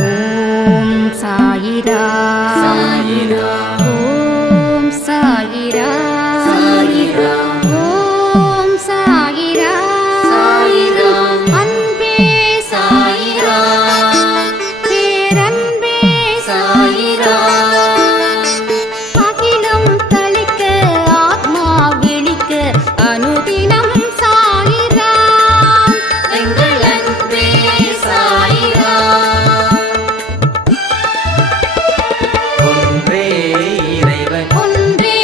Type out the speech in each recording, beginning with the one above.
ஓம் சாயிரா சாயிரா ஓம் சாயிரா சாயிரா ஓம் சாயிரா சாயிரா அன்பே சாயிரா பேரன்பே சாயிரா அகிலம் தளிக்க ஆத்மா விழிக்க அனுதினம் சாயிரா எங்கள் அன்பே சாயிரா ஒன்றே இறைவன் ஒன்றே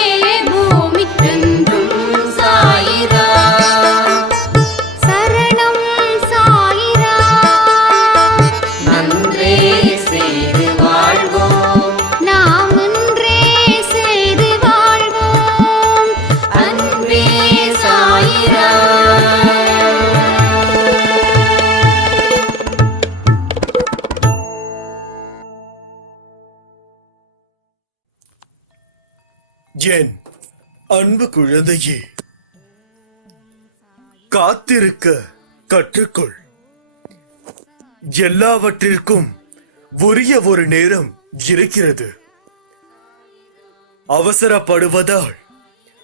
பூமிக்கென்றும் சாயிரா சரணம் சாயிரா நன்றே செய்து வாழ்வோம் நாம் ஒன்றே செய்து வாழ்வோம் அன்பே சாயிரா என் அன்பு குழந்தையே, காத்திருக்க கற்றுக்கொள். எல்லாவற்றிற்கும் உரிய ஒரு நேரம் இருக்கிறது. அவசரப்படுவதால்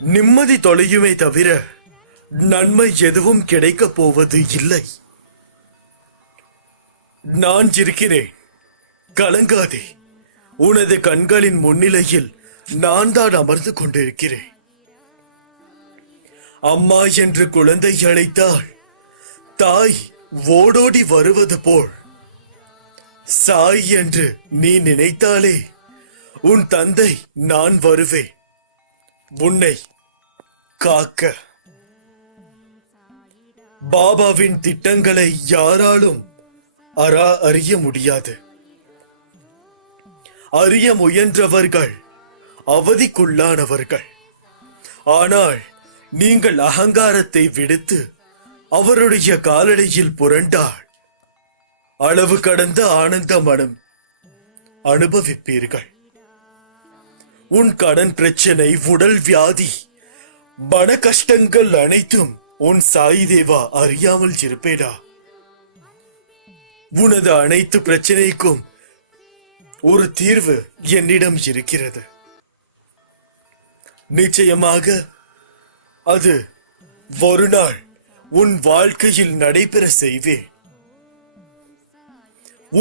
நிம்மதி தொலையுமே தவிர நன்மை எதுவும் கிடைக்கப் போவது இல்லை. நான் இருக்கிறேன், கலங்காதே. உனது கண்களின் முன்னிலையில் நான் தான் அமர்ந்து கொண்டிருக்கிறேன். அம்மா என்று குழந்தை அழைத்தால் தாய் ஓடோடி வருவது போல், சாய் என்று நீ நினைத்தாலே உன் தந்தை நான் வருவேன் உன்னை காக்க. பாபாவின் திட்டங்களை யாராலும் அறிய முடியாது. அறிய முயன்றவர்கள் அவதிக்குள்ளானவர்கள். ஆனால் நீங்கள் அகங்காரத்தை விடுத்து அவருடைய காலடியில் புரண்டால் அளவு கடந்த ஆனந்த மனம் அனுபவிப்பீர்கள். உன் கடன் பிரச்சனை, உடல் வியாதி, மன கஷ்டங்கள் அனைத்தும் உன் சாய் தேவா அறியாமல் இருப்பேடா. உனது அனைத்து பிரச்சனைக்கும் ஒரு தீர்வு என்னிடம் இருக்கிறது. நிச்சயமாக அது ஒரு நாள் உன் வாழ்க்கையில் நடைபெற செய்வேன்.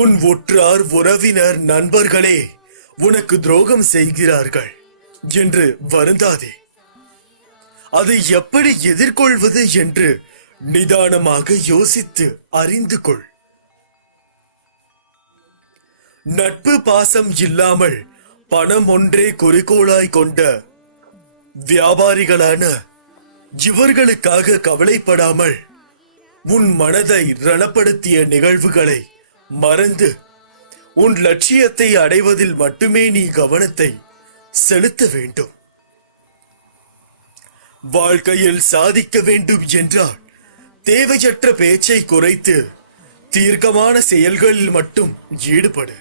உன் உற்றார், உறவினர், நண்பர்களே உனக்கு துரோகம் செய்கிறார்கள் என்று வருந்தாதே. அதை எப்படி எதிர்கொள்வது என்று நிதானமாக யோசித்து அறிந்து கொள். நட்பு பாசம் இல்லாமல் பணம் ஒன்றே குறிக்கோளாய் கொண்ட வியாபாரிகளான இவர்களுக்காக கவலைப்படாமல் உன் மனதை ரணப்படுத்திய நிகழ்வுகளை மறந்து உன் லட்சியத்தை அடைவதில் மட்டுமே நீ கவனத்தை செலுத்த வேண்டும். வாழ்க்கையில் சாதிக்க வேண்டும் என்றால் தேவையற்ற பேச்சை குறைத்து தீர்க்கமான செயல்களில் மட்டும் ஈடுபடு.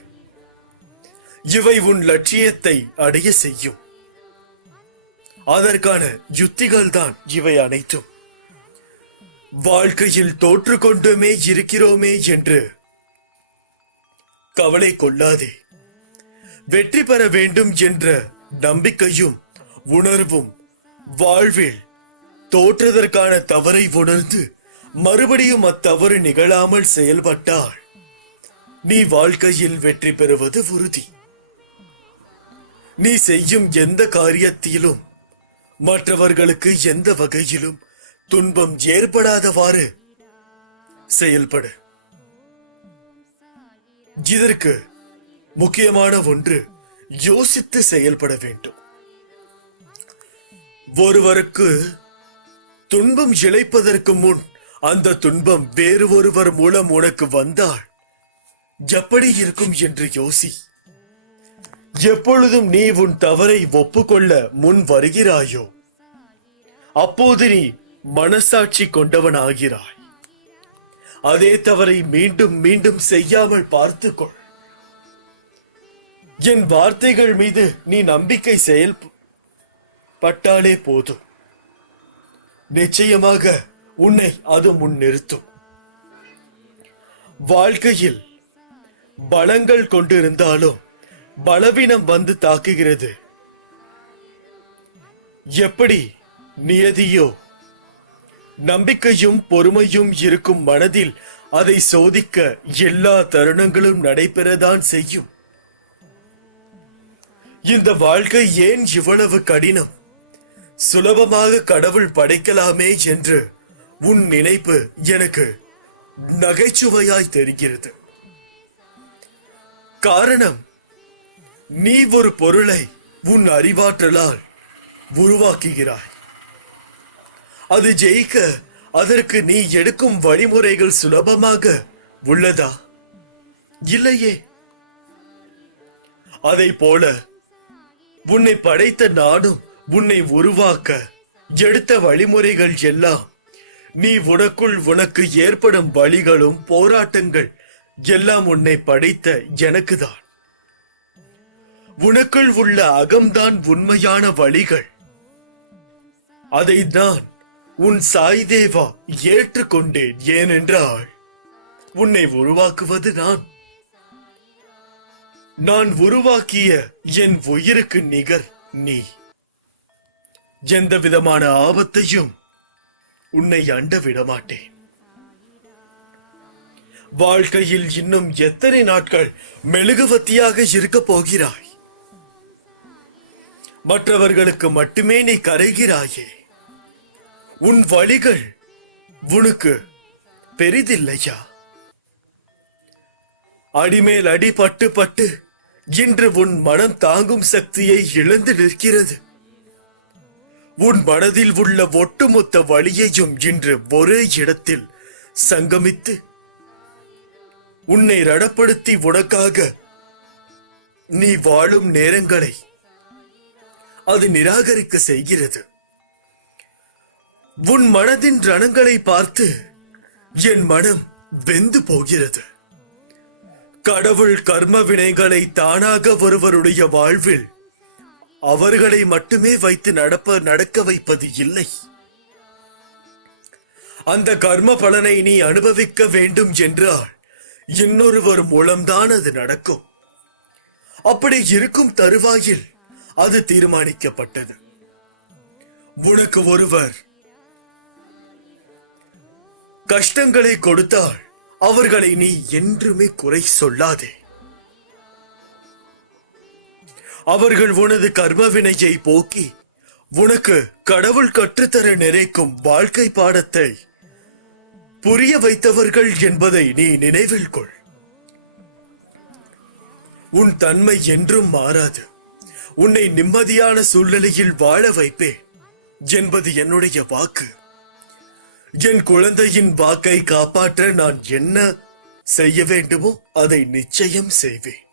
இவை உன் லட்சியத்தை அடைய செய்யும். அதற்கான யுத்திகள் தான் இவை அனைத்தும். வாழ்க்கையில் தோற்று கொண்டுமே இருக்கிறோமே என்று கவலை கொள்ளாதே. வெற்றி பெற வேண்டும் என்ற நம்பிக்கையும் உணர்வும் வாழ்வில் தோற்றதற்கான தவறை உணர்ந்து மறுபடியும் அத்தவறு நிகழாமல் செயல்பட்டால் நீ வாழ்க்கையில் வெற்றி பெறுவது உறுதி. நீ செய்யும் எந்த காரியத்திலும் மற்றவர்களுக்கு எந்த வகையிலும் துன்பம் ஏற்படாதவாறு செயல்படு. இதற்கு முக்கியமான ஒன்று, யோசித்து செயல்பட வேண்டும். ஒருவருக்கு துன்பம் இழைப்பதற்கு முன் அந்த துன்பம் வேறு ஒருவர் மூலம் உனக்கு வந்தால் எப்படி இருக்கும் என்று யோசி. எப்பொழுதும் நீ உன் தவறை ஒப்புக்கொள்ள முன் வருகிறாயோ அப்போது நீ மனசாட்சி கொண்டவன் ஆகிறாய். அதே தவறை மீண்டும் மீண்டும் செய்யாமல் பார்த்துக்கொள். என் வார்த்தைகள் மீது நீ நம்பிக்கை செயல்பட்டாலே போதும். நிச்சயமாக உன்னை அது முன்னிறுத்தும். வாழ்க்கையில் பலங்கள் கொண்டிருந்தாலும் பலவீனம் வந்து தாக்குகிறது. எப்படி நியதியோ நம்பிக்கையும் பொறுமையும் இருக்கும் மனதில் அதை சோதிக்க எல்லா தருணங்களும் நடைபெறதான் செய்யும். இந்த வாழ்க்கை ஏன் இவ்வளவு கடினம்? சுலபமாக கடவுள் படைக்கலாமே என்று உன் நினைப்பு எனக்கு நகைச்சுவையாய் தெரிகிறது. காரணம், நீ ஒரு பொருளை உன் அறிவாற்றலால் உருவாக்குகிறாய். அது ஜெயிக்க அதற்கு நீ எடுக்கும் வழிமுறைகள் சுலபமாக உள்ளதா? இல்லையே. அதை போல உன்னை படைத்த நானும் உன்னை உருவாக்க எடுத்த வழிமுறைகள் எல்லாம் நீ உனக்கு ஏற்படும் வழிகளும் போராட்டங்கள் எல்லாம் உன்னை படைத்த எனக்குதான். உனக்குள் உள்ள அகம்தான் உண்மையான வழிகள். அதை நான் உன் சாய்தேவா ஏற்றுக்கொண்டேன். ஏனென்றால் உன்னை உருவாக்குவது நான் உருவாக்கிய என் உயிருக்கு நிகர் நீ. எந்த விதமான ஆபத்தையும் உன்னை அண்ட விடமாட்டேன். வாழ்க்கையில் இன்னும் எத்தனை நாட்கள் மெழுகுவத்தியாக இருக்க போகிறாய்? மற்றவர்களுக்கு மட்டுமே நீ கரைகிறாயே. உன் வழிகள் உனக்கு பெரிதில்லையா? அடிமேல் அடி பட்டு பட்டு இன்று உன் மனம் தாங்கும் சக்தியை இழந்து நிற்கிறது. உன் மனதில் உள்ள ஒட்டுமொத்த வழியையும் இன்று ஒரே இடத்தில் சங்கமித்து உன்னை ரணப்படுத்தி உனக்காக நீ வாழும் நேரங்களை அது நிராகரிக்க செய்கிறது. உன் மனதின் ரணங்களை பார்த்து என் மனம் வெந்து போகிறது. கடவுள் கர்ம வினைகளை தானாக ஒருவருடைய வாழ்வில் அவர்களை மட்டுமே வைத்து நடக்க வைப்பது இல்லை. அந்த கர்ம பலனை நீ அனுபவிக்க வேண்டும் என்றால் இன்னொருவர் மூலம்தான் அது நடக்கும். அப்படி இருக்கும் தருவாயில் அது தீர்மானிக்கப்பட்டது. உனக்கு ஒருவர் கஷ்டங்களை கொடுத்தால் அவர்களை நீ என்றுமே குறை சொல்லாதே. அவர்கள் உனது கர்மவினையை போக்கி உனக்கு கடவுள் கற்றுத்தர நினைக்கும் வாழ்க்கை பாடத்தை புரிய வைத்தவர்கள் என்பதை நீ நினைவில் கொள். உன் தன்மை என்றும் மாறாது. உன்னை நிம்மதியான சூழ்நிலையில் வாழ வைப்பேன் என்பது என்னுடைய வாக்கு. என் குழந்தையின் வாக்கை காப்பாற்ற நான் என்ன செய்ய வேண்டுமோ அதை நிச்சயம் செய்வேன்.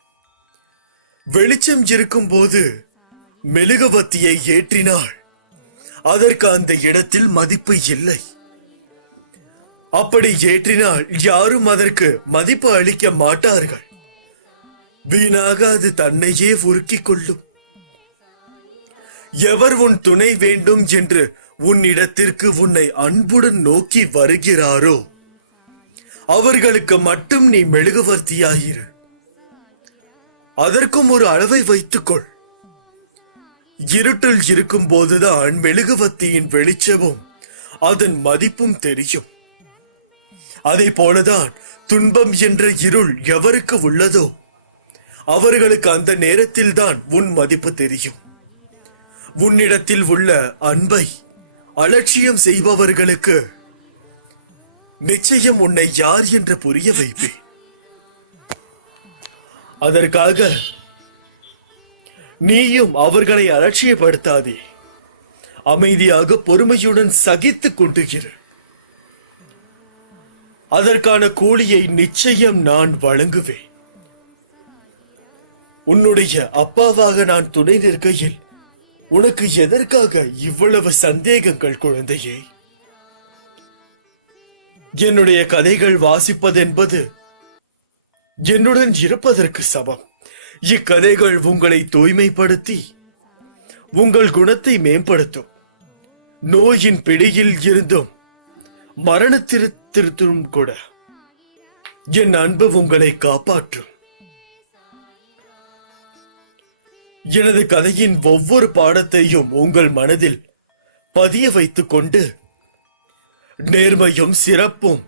வெளிச்சம் இருக்கும் போது மெழுகுவத்தியை ஏற்றினால் அதற்கு அந்த இடத்தில் மதிப்பு இல்லை. அப்படி ஏற்றினால் யாரும் அதற்கு மதிப்பு அளிக்க மாட்டார்கள். வீணாக அது தன்னையே உருக்கிக் கொள்ளும். எவர் உன் துணை வேண்டும் என்று உன்னிடத்திற்கு உன்னை அன்புடன் நோக்கி வருகிறாரோ அவர்களுக்கு மட்டும் நீ மெழுகுவர்த்தியாயிரு. அதற்கும் ஒரு அளவை வைத்துக்கொள். இருட்டில் இருக்கும் போதுதான் மெழுகுவத்தியின் வெளிச்சமும் அதன் மதிப்பும் தெரியும். அதே போலதான் துன்பம் என்ற இருள் எவருக்கு உள்ளதோ அவர்களுக்கு அந்த நேரத்தில் தான் உன் மதிப்பு தெரியும். உன்னிடத்தில் உள்ள அன்பை அலட்சியம் செய்பவர்களுக்கு நிச்சயம் உன்னை யார் என்று புரிய வைப்பேன். அதற்காக நீயும் அவர்களை அலட்சியப்படுத்தாதே. அமைதியாக பொறுமையுடன் சகித்துக் கொண்டிரு. அதற்கான கூலியை நிச்சயம் நான் வழங்குவேன். உன்னுடைய அப்பாவாக நான் துணை நிற்கையில் உனக்கு எதற்காக இவ்வளவு சந்தேகங்கள் குழந்தையே? என்னுடைய கதைகள் வாசிப்பது என்பது என்னுடன் இருப்பதற்கு சமம். இக்கதைகள் உங்களை தூய்மைப்படுத்தி உங்கள் குணத்தை மேம்படுத்தும். நோயின் பிடியில் இருந்தும் மரணத்திற்கும் கூட என் அன்பு உங்களை காப்பாற்றும். எனது கதையின் ஒவ்வொரு பாடத்தையும் உங்கள் மனதில் பதிய வைத்துக் கொண்டு நேர்மையும் சிறப்பும்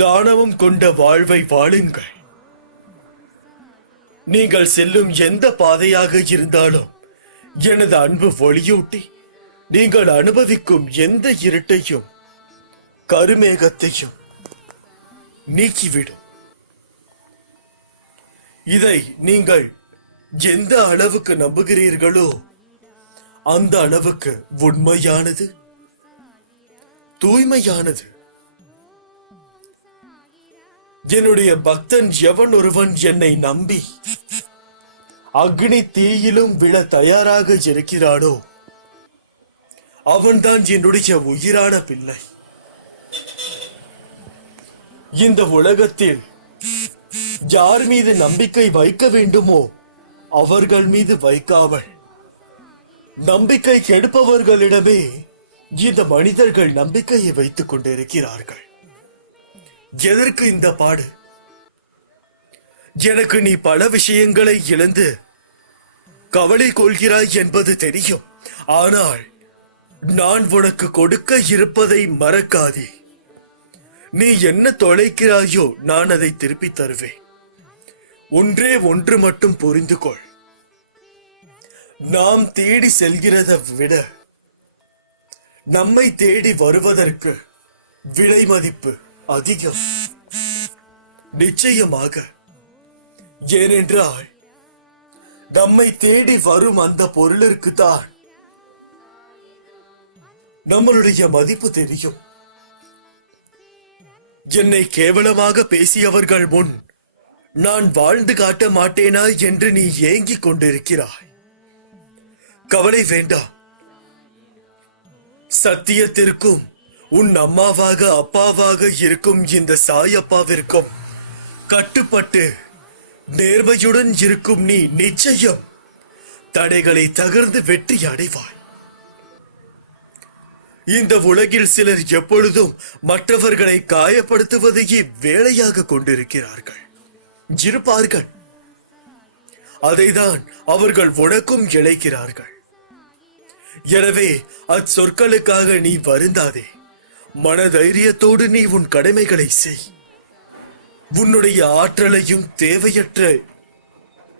தானமும் கொண்ட வாழ்வை வாழுங்கள். நீங்கள் செல்லும் எந்த பாதையாக இருந்தாலும் எனது அன்பு ஒளியூட்டி நீங்கள் அனுபவிக்கும் எந்த இருட்டையும் கருமேகத்தையும் நீக்கிவிடும். இதை நீங்கள் எந்த அளவுக்கு நம்புகிறீர்களோ அந்த அளவுக்கு உண்மையானது, தூய்மையானது. என்னுடைய பக்தன் எவன் ஒருவன் என்னை நம்பி அக்னி தீயிலும் விழ தயாராக இருக்கிறானோ அவன்தான் என்னுடைய உயிரான பிள்ளை. இந்த உலகத்தில் யார் மீது நம்பிக்கை வைக்க வேண்டுமோ அவர்கள் மீது வைக்காமல் நம்பிக்கை கெடுப்பவர்களிடமே இந்த மனிதர்கள் நம்பிக்கையை வைத்துக் கொண்டிருக்கிறார்கள். எதற்கு இந்த பாடு? எனக்கு நீ பல விஷயங்களை இழந்து கவலை கொள்கிறாய் என்பது தெரியும். ஆனால் நான் உனக்கு கொடுக்க இருப்பதை மறக்காதே. நீ என்ன தொலைக்கிறாயோ நான் அதை திருப்பி தருவேன். ஒன்றே ஒன்று மட்டும் புரிந்து கொள். நாம் தேடி செல்கிறதை விட நம்மை தேடி வருவதற்கு விலை மதிப்பு அதிகம். நிச்சயமாக. ஏனென்றால் நம்மை தேடி வரும் அந்த பொருளிற்கு தான் நம்மளுடைய மதிப்பு தெரியும். என்னை கேவலமாக பேசியவர்கள் முன் நான் வாழ்ந்து காட்ட மாட்டேனா என்று நீ ஏங்கிக் கொண்டிருக்கிறாய். கவலை வேண்டாம். சத்தியத்திற்கும் உன் அம்மாவாக அப்பாவாக இருக்கும் இந்த சாயப்பாவிற்கும் கட்டுப்பட்டு நேர்மையுடன் இருக்கும் நீ நிச்சயம் தடைகளை தகர்ந்து வெற்றி அடைவாய். இந்த உலகில் சிலர் எப்பொழுதும் மற்றவர்களை காயப்படுத்துவதையே வேலையாக கொண்டிருக்கிறார்கள். இருப்பார்கள். அதைதான் அவர்கள் உனக்கும் இழைக்கிறார்கள். எனவே அச்சொற்களுக்காக நீ வருந்தாதே. மனதைரியத்தோடு நீ உன் கடமைகளை செய். உன்னுடைய ஆற்றலையும் தேவையற்ற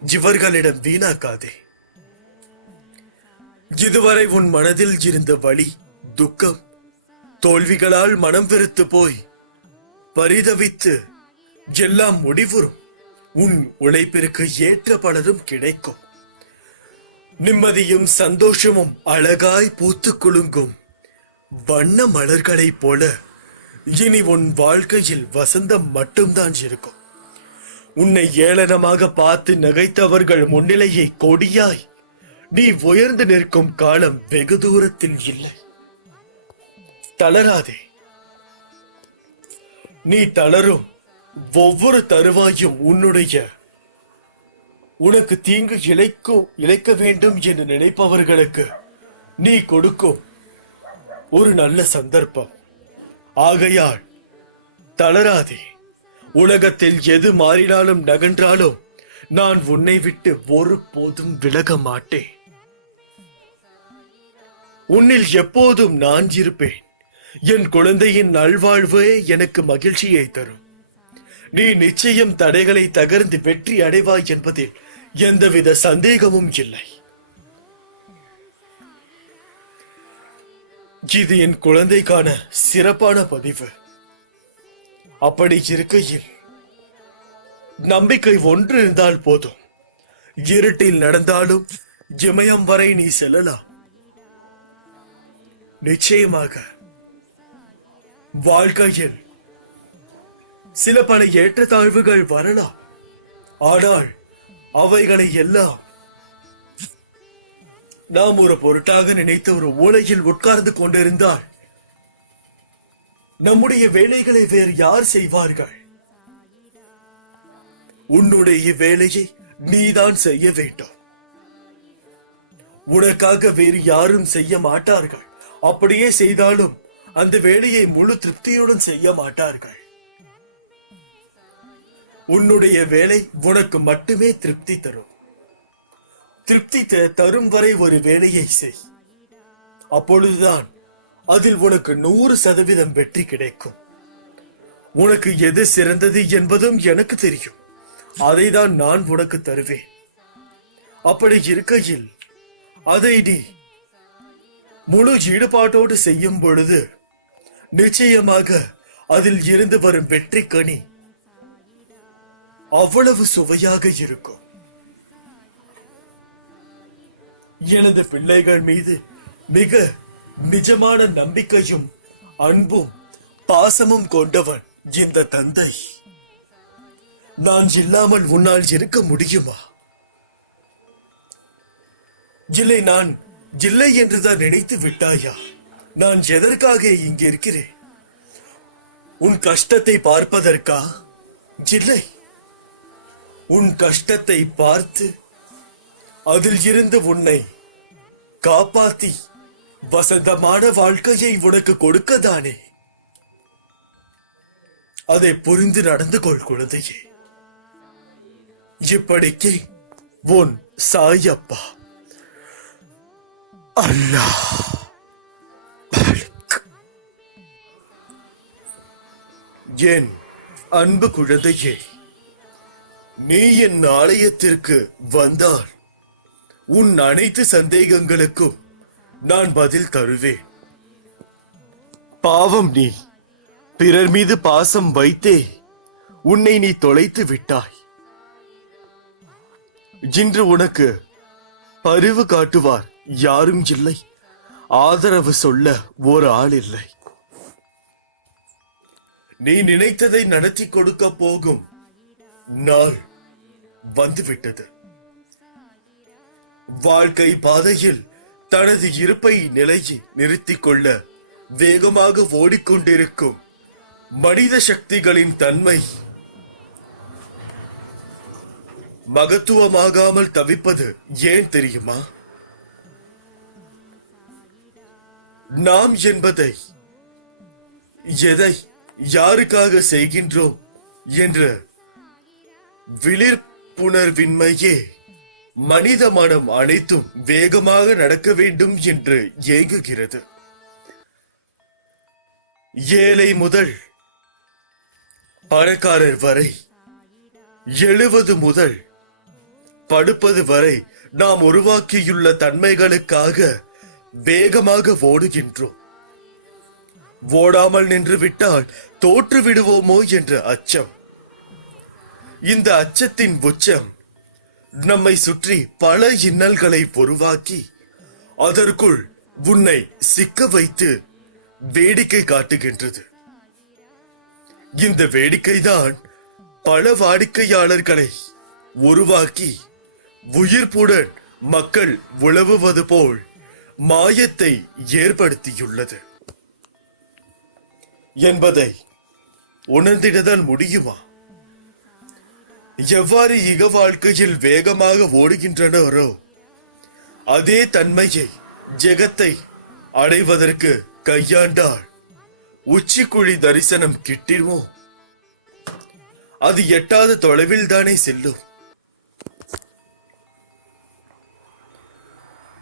இவர்களிடம் வீணாக்காதே. இதுவரை உன் மனதில் இருந்த வலி, துக்கம், தோல்விகளால் மனம் வெறுத்து போய் பரிதவித்து எல்லாம் முடிவுறும். உன் உழைப்பிற்கு ஏற்ற பலரும் கிடைக்கும். நிம்மதியும் சந்தோஷமும் அழகாய் பூத்து குலுங்கும் வண்ண மலர்களைப் போல இனி உன் வாழ்க்கையில் வசந்தம் மட்டும்தான் இருக்கும். உன்னை ஏளனமாக பார்த்து நகைத்தவர்கள் முன்னிலையை கொடியாய் நீ உயர்ந்து நிற்கும் காலம் வெகு தூரத்தில் இல்லை. தளராதே. நீ தளரும் ஒவ்வொரு தருவாயும் உனக்கு தீங்கு இழைக்க வேண்டும் என்று நினைப்பவர்களுக்கு நீ கொடுக்கும் ஒரு நல்ல சந்தர்ப்பம். ஆகையால் தளராதே. உலகத்தில் எது மாறினாலும் நகன்றாலும் நான் உன்னை விட்டு ஒரு போதும் விலக மாட்டேன். உன்னில் எப்போதும் நான் இருப்பேன். என் குழந்தையின் நல்வாழ்வே எனக்கு மகிழ்ச்சியை தரும். நீ நிச்சயம் தடைகளை தகர்ந்து வெற்றி அடைவாய் என்பதில் எந்தவித சந்தேகமும் இல்லை. இது என் குழந்தைக்கான சிறப்பான பதிவு. அப்படி இருக்கையில் நம்பிக்கை ஒன்று இருந்தால் போதும். இருட்டில் நடந்தாலும் இமயம் வரை நீ செல்லலாம். நிச்சயமாக வாழ்க்கையில் சில பல ஏற்றத்தாழ்வுகள் வரலாம். ஆனால் அவைகளை எல்லாம் நாம் ஒரு பொருட்டாக நினைத்து ஒரு மூலையில் உட்கார்ந்து கொண்டிருந்தால் நம்முடைய வேலைகளை வேறு யார் செய்வார்கள்? உன்னுடைய வேலையை நீதான் செய்ய வேண்டும். உனக்காக வேறு யாரும் செய்ய மாட்டார்கள். அப்படியே செய்தாலும் அந்த வேலையை முழு திருப்தியுடன் செய்ய மாட்டார்கள். உன்னுடைய வேலை உனக்கு மட்டுமே திருப்தி தரும். திருப்தி தரும் வரை ஒரு வேலையை செய். அப்பொழுதுதான் அதில் உனக்கு 100% வெற்றி கிடைக்கும். உனக்கு எது சிறந்தது என்பதும் எனக்கு தெரியும். அதைதான் நான் உனக்கு தருவேன். அப்படி இருக்கையில் அதை நீ முழு ஈடுபாட்டோடு செய்யும் பொழுது நிச்சயமாக அதில் இருந்து வரும் வெற்றி கனி அவ்வளவு சுவையாக இருக்கும். எனது பிள்ளைகள் மீது மிக நிஜமான நம்பிக்கையும் அன்பும் பாசமும் கொண்டவன் இந்த தந்தை. நான் இல்லாமல் உன்னால் இருக்க முடியுமா? இல்லை, நான் இல்லை என்றுதான் நினைத்து விட்டாயா? நான் எதற்காக இங்கே இருக்கிறேன்? உன் கஷ்டத்தை பார்ப்பதற்கா? இல்லை, உன் கஷ்டத்தை பார்த்து அதில் இருந்து உன்னை காப்பாத்தி வசந்தமான வாழ்க்கையை உனக்கு கொடுக்கதானே. அதை புரிந்து நடந்து கொள் குழந்தையே. இப்படிக்கு உன் சாயப்பா அல்லாஹ். என் அன்பு குழந்தையே, நீ என் ஆலயத்திற்கு வந்தால் உன் அனைத்து சந்தேகங்களுக்கும் நான் பதில் தருவேன். பாவம், நீ பிறர் மீது பாசம் வைத்தே உன்னை நீ தொலைத்து விட்டாய். இன்று உனக்கு பரிவு காட்டுவார் யாரும் இல்லை, ஆதரவு சொல்ல ஒரு ஆள் இல்லை. நீ நினைத்ததை நடத்தி கொடுக்க போகும் நாள் வந்துவிட்டது. வாழ்க்கை பாதையில் தனது இருப்பை நிலையை நிறுத்திக் கொள்ள வேகமாக ஓடிக்கொண்டிருக்கும் மனித சக்திகளின் தன்மை மகத்துவமாகாமல் தவிப்பது ஏன் தெரியுமா? நாம் என்பதை, எதை யாருக்காக செய்கின்றோம் என்ற விழிப்புணர்வின்மையே மனித மனம் அனைத்தும் வேகமாக நடக்க வேண்டும் என்று ஏங்குகிறது. ஏழை முதல் பணக்காரர் வரை, 70 முதல் படுப்பது வரை நாம் உருவாக்கியுள்ள தன்மைகளுக்காக வேகமாக ஓடுகின்றோம். ஓடாமல் நின்று விட்டால் தோற்று விடுவோமோ என்ற அச்சம். இந்த அச்சத்தின் உச்சம் நம்மை சுற்றி பல இன்னல்களை உருவாக்கி அதற்குள் உன்னை சிக்க வைத்து வேடிக்கை காட்டுகின்றது. இந்த வேடிக்கைதான் பல வாடிக்கையாளர்களை உருவாக்கி உயிர்ப்புடன் மக்கள் உழவுவது போல் மாயத்தை ஏற்படுத்தியுள்ளது என்பதை உணர்ந்திடதான் முடியுமா? எவ்வாறு இக வாழ்க்கையில் வேகமாக ஓடுகின்றனரோ அதே தன்மையை ஜெகத்தை அடைவதற்கு கையாண்டால் உச்சிக்குழி தரிசனம் கிட்டிடுமோ? அது எட்டாத தொலைவில் தானே செல்லும்.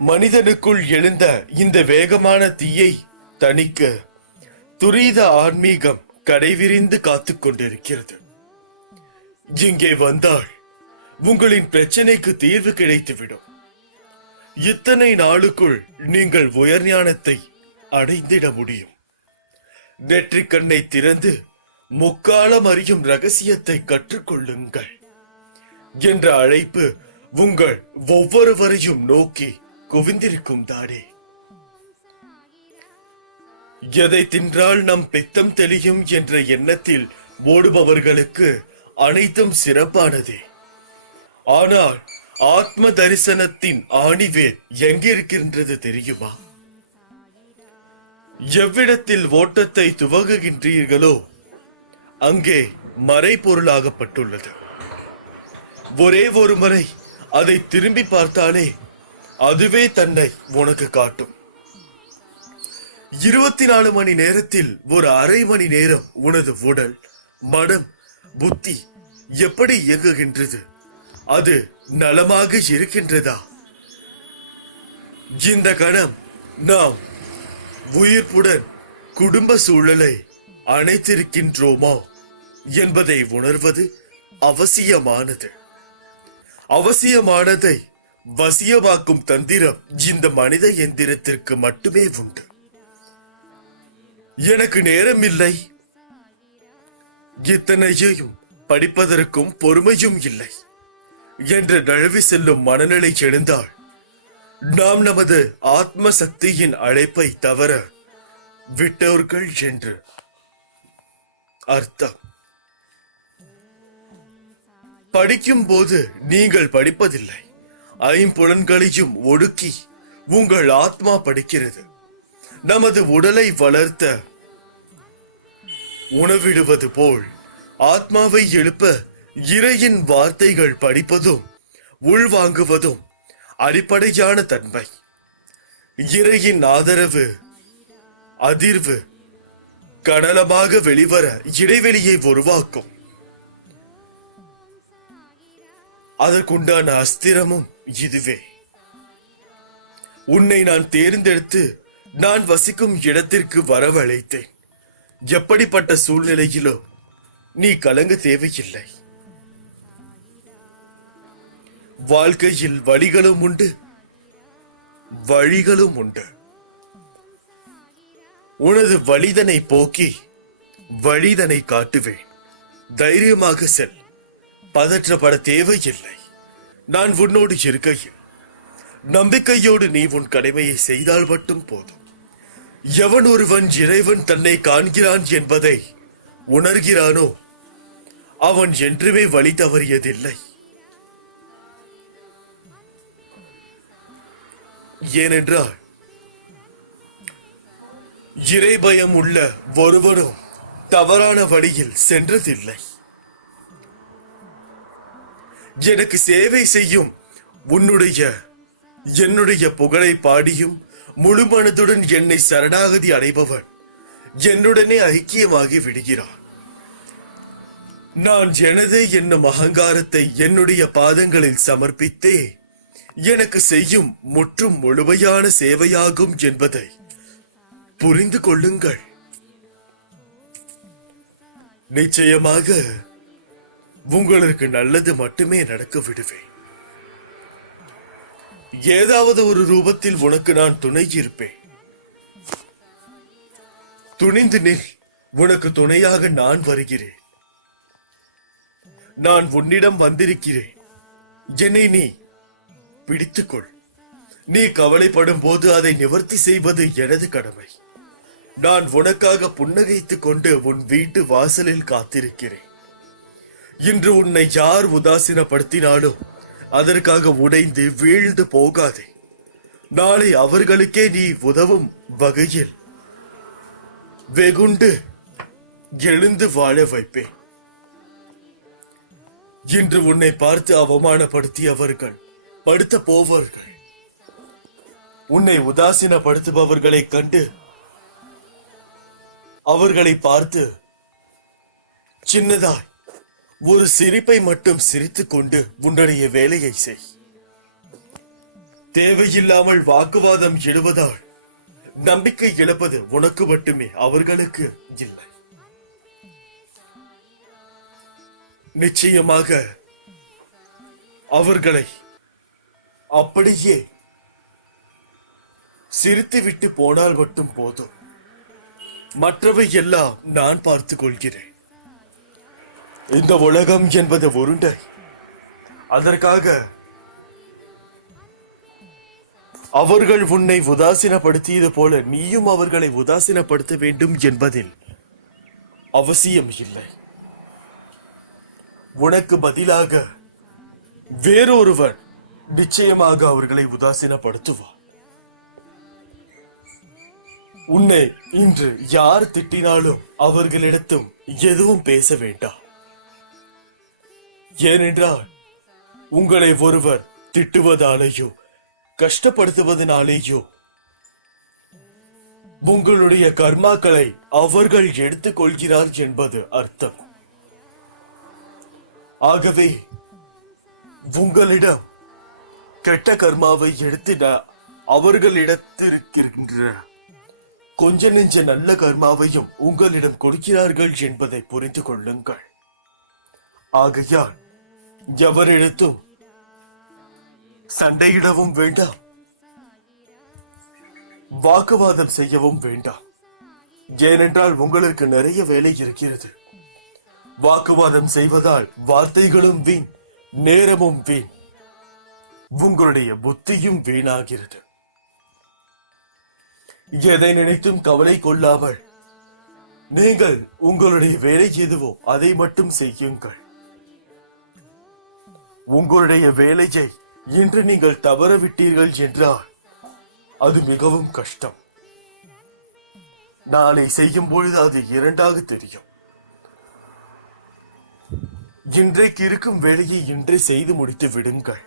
மனிதனுக்குள் எழுந்த இந்த வேகமான தீயை தணிக்க துரித ஆன்மீகம் கடைவிரிந்து காத்துக் கொண்டிருக்கிறது. இங்கே வந்தால் உங்களின் பிரச்சனைக்கு தீர்வு கிடைத்துவிடும். இத்தனை நாளுக்குள் நீங்கள் உயர் ஞானத்தை அடைந்திட முடியும். நெற்றிக் கண்ணை திறந்து முக்காலம் அறியும் ரகசியத்தை கற்றுக்கொள்ளுங்கள் என்ற அழைப்பு உங்கள் ஒவ்வொருவரையும் நோக்கி குவிந்திருக்கும் தானே. எதை தின்றால் நம் பித்தம் தெளியும் என்ற எண்ணத்தில் ஓடுபவர்களுக்கு அனைத்தும் சிறப்பானதே. ஆனால் ஆத்ம தரிசனத்தின் ஆணிவேர் எங்கிருக்கின்றது தெரியுமா? எவ்விடத்தில் ஓட்டத்தை துவங்குகின்றீர்களோ அங்கே மறைபொருளாகப்பட்டுள்ளது. ஒரே ஒரு முறை அதை திரும்பி பார்த்தாலே அதுவே தன்னை உனக்கு காட்டும். 24 மணி நேரத்தில் ஒரு அரை மணி நேரம் உனது உடல், மனம், புத்தி எப்படி இயங்குகின்றது? அது நலமாக இருக்கின்றதா இந்த கணம் நாம் உயிர்ப்புடன் குடும்ப சூழலை அணைத்திருக்கின்றோமா என்பதை உணர்வது அவசியமானது. அவசியமானதை வசியமாக்கும் தந்திரம் இந்த மனித எந்திரத்திற்கு மட்டுமே உண்டு. எனக்கு நேரமில்லை, இத்தனையையும் படிப்பதற்கும் பொறுமையும் இல்லை என்று நழுவி செல்லும் மனநிலை எழுந்தால் நாம் நமது ஆத்ம சக்தியின் அழைப்பை தவற விட்டவர்கள் என்று அர்த்தம். படிக்கும் போது நீங்கள் படிப்பதில்லை, ஐம்புலன்களையும் ஒடுக்கி உங்கள் ஆத்மா படிக்கிறது. நமது உடலை வளர்த்த உணவிடுவது போல் ஆத்மாவை எழுப்ப இறையின் வார்த்தைகள் படிப்பதும் உள்வாங்குவதும் அடிப்படையான தன்மை. இறையின் ஆதரவு அதிர்வு கடலமாக வெளிவர இடைவெளியை உருவாக்கும். அதற்குண்டான அஸ்திரமும் இதுவே. உன்னை நான் தேர்ந்தெடுத்து நான் வசிக்கும் இடத்திற்கு வரவழைத்தேன். எப்படிப்பட்ட சூழ்நிலையிலோ நீ கலங்க தேவையில்லை. வாழ்க்கையில் வழிகளும் உண்டு, வழிகளும் உண்டு. உனது வழிதனை போக்கி வழிதனை காட்டுவேன். தைரியமாக செல், பதற்றப்பட தேவையில்லை. நான் உன்னோடு இருக்கையில் நம்பிக்கையோடு நீ உன் கடமையை செய்தால் மட்டும் போதும். எவன் ஒருவன் இறைவன் தன்னை காண்கிறான் என்பதை உணர்கிறானோ அவன் என்றுமே வழி தவறியதில்லை. ஏனென்றால் இறை பயம் உள்ள ஒருவனும் தவறான வழியில் சென்றதில்லை. எனக்கு சேவை செய்யும் என்னுடைய புகழை பாடியும் முழு மனதுடன் என்னை சரணாகதி அடைபவன் என்னுடனே ஐக்கியமாகி விடுகிறான். நான் எனது என்னும் அகங்காரத்தை என்னுடைய பாதங்களில் சமர்ப்பித்தே எனக்கு செய்யும் முற்றும் முழுமையான சேவையாகும் என்பதை புரிந்து கொள்ளுங்கள். நிச்சயமாக உங்களுக்கு நல்லது மட்டுமே நடக்க விடுவேன். ஏதாவது ஒரு ரூபத்தில் உனக்கு நான் துணை இருப்பேன். துணிந்து நில், உனக்கு துணையாக நான் வருகிறேன். நான் உன்னிடம் வந்திருக்கிறேன், என்னை நீ பிடித்துக்கொள். நீ கவலைப்படும் போது அதை நிவர்த்தி செய்வது எனது கடமை. நான் உனக்காக புன்னகைத்துக் கொண்டு உன் வீட்டு வாசலில் காத்திருக்கிறேன். இன்று உன்னை யார் உதாசீனப்படுத்தினாலும் அதற்காக உடைந்து வீழ்ந்து போகாதே. நாளை அவர்களுக்கே நீ உதவும் வகையில் வெகுண்டு எழுந்து வாழ வைப்பேன். இன்று உன்னை பார்த்து அவமானப்படுத்தியவர்கள் படுத்த போவார்கள். உன்னை உதாசீனப்படுத்துபவர்களை கண்டு அவர்களை பார்த்து சின்னதாய் ஒரு சிரிப்பை மட்டும் சிரித்துக் கொண்டு உன்னுடைய வேலையை செய். தேவையில்லாமல் வாக்குவாதம் எழுவதால் நம்பிக்கை இழப்பது உனக்கு மட்டுமே, அவர்களுக்கு இல்லை. நிச்சயமாக அவர்களை அப்படியே சிரித்துவிட்டு போனால் மட்டும் போதும். மற்றவை எல்லாம் நான் பார்த்துக் கொள்கிறேன். இந்த உலகம் என்பது உருண்டை. அதற்காக அவர்கள் உன்னை உதாசீனப்படுத்தியது போல நீயும் அவர்களை உதாசீனப்படுத்த வேண்டும் என்பதில் அவசியம் இல்லை. உனக்கு பதிலாக வேறொருவன் நிச்சயமாக அவர்களை உதாசீனப்படுத்துவார். உன்னை இன்று யார் திட்டினாலும் அவர்களிடத்தும் எதுவும் பேச வேண்டாம். ஏனென்றால் உங்களை ஒருவர் திட்டுவதாலேயோ கஷ்டப்படுத்துவதனாலேயோ உங்களுடைய கர்மாக்களை அவர்கள் எடுத்துக் கொள்கிறார் என்பது அர்த்தம். ஆகவே உங்களிடம் கெட்ட கர்மாவை எடுத்து அவர்களிடத்திருக்கின்ற கொஞ்ச நெஞ்ச நல்ல கர்மாவையும் உங்களிடம் கொடுக்கிறார்கள் என்பதை புரிந்து கொள்ளுங்கள். ஆகையால் எவரிடத்தும் சண்டையிடவும் வேண்டாம், வாக்குவாதம் செய்யவும் வேண்டாம். ஏனென்றால் உங்களுக்கு நிறைய வேலை இருக்கிறது. வாக்குவாதம் செய்வதால் வார்த்தைகளும் வீண், நேரமும் வீண், உங்களுடைய புத்தியும் வீணாகிறது. எதை நினைத்தும் கவலை கொள்ளாமல் நீங்கள் உங்களுடைய வேலை எதுவோ அதை மட்டும் செய்யுங்கள். உங்களுடைய வேலையை இன்று நீங்கள் தவறவிட்டீர்கள் என்றால் அது மிகவும் கஷ்டம். நாளை செய்யும் பொழுது அது இரண்டாக தெரியும். இன்றைக்கு இருக்கும் வேலையை இன்றே செய்து முடித்து விடுங்கள்.